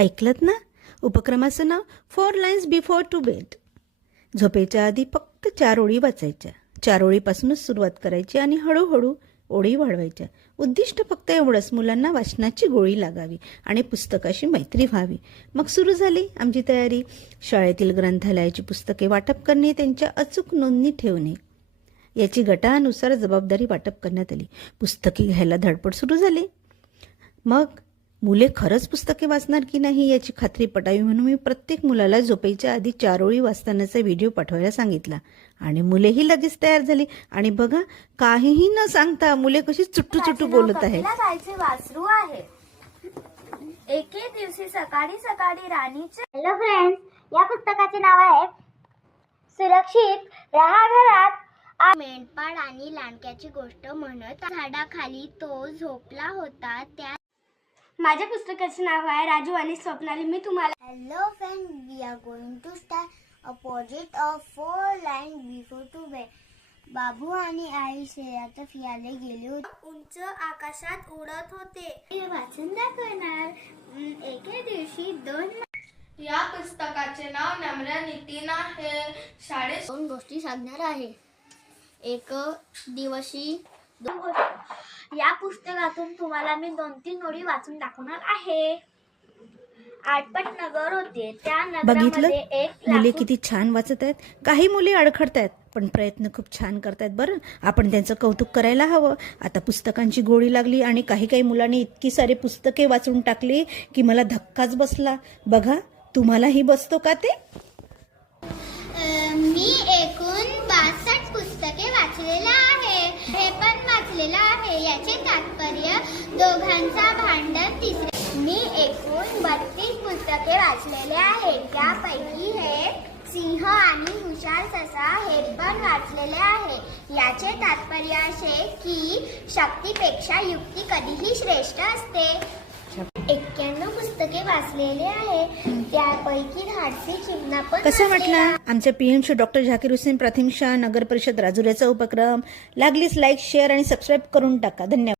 ऐकलत ना? उपक्रमाचं नाव 4 lines before to bed. झोपेच्या आधी फक्त 4 ओळी वाचायच्या. 4 ओळीपासूनच सुरुवात करायची आणि हळूहळू ओळी वाढवायच्या. उद्दिष्ट फक्त एवढंच, मुलांना वाचनाची गोळी लागावी आणि पुस्तकाशी मैत्री व्हावी. मग सुरू झाली आमची तयारी. शाळेतील ग्रंथालयाची पुस्तके वाटप करणे, त्यांच्या अचूक नोंदणी ठेवणे याची गटानुसार जबाबदारी वाटप करण्यात आली. पुस्तके घ्यायला धडपड सुरू झाली. मग मुले खरंच पुस्तके वाचणार की नाही याची खात्री पटावी म्हणून मी प्रत्येक मुलाला झोपेच्या आधी 4 ओळी वाचतानाचा व्हिडिओ पाठवायला सांगितला आणि मुलेही लगेच तयार झाली. आणि बघा, काहीही न सांगता मुले कशी चुट्टू बोलत आहेत. वासरू आहे. एके दिवशी सकाळी सकाळी राणीचे. हॅलो फ्रेंड्स, या पुस्तकाचे नाव आहे सुरक्षित रहा घरात. मेंढपाळ आणि लांडक्याची गोष्ट म्हणत झाडाखाली तो झोपला होता. त्या माझ्या पुस्तकाचे नाव आहे राजू आणि स्वप्नाली. मी तुम्हाला. Hello friend, we are going to start a project of 4 line before to bed. बाबू आणि आई शेतात फिरायला गेले होते. उंच आकाशात उडत होते. हे वाचून दाखवणार. एके दिवशी 2. या पुस्तकाचे नाव नम्र नितीन आहे. शाळेत 2 गोष्टी सांगणार आहे. एक दिवशी 2 गोष्टी. या पुस्तकातून तुम्हाला मी 2-3 ओळी वाचून दाखवणार आहे. आटपट नगर होते. त्या बघितलं नगरामध्ये एक मुले किती छान वाचत आहेत. काही मुले अडखडतायत पण प्रयत्न खूप छान करतायत. बरं, आपण त्यांचं कौतुक करायला हवं. आता पुस्तकांची गोळी लागली आणि काही मुलांनी इतकी सारी पुस्तके वाचून टाकली की मला धक्काच बसला. बघा, तुम्हालाही बसतो का ते? मी एकूण 62 पुस्तके वाचलेलं आहे. हे पण वाचलेलं आहे. याचे तात्पर्य दोघांचा भांडण तिसरे. मी एकूण 32 पुस्तके वाचलेले आहे. त्यापैकी हे सिंह आणि हुशार ससा हे पण वाचलेले आहे. याचे तात्पर्य असे की शक्तीपेक्षा युक्ती कधीही श्रेष्ठ असते. 91 पुस्तके वाचलेले आहे. त्यापैकी धाडसी चिमणा पण. कसं वाटलं आमच्या पीएमशी डॉक्टर झाकीर हुसेन प्राथमिक शाळा नगर परिषद राजुऱ्याचा उपक्रम? लागलीच लाईक, शेअर आणि सबस्क्राईब करून टाका. धन्यवाद.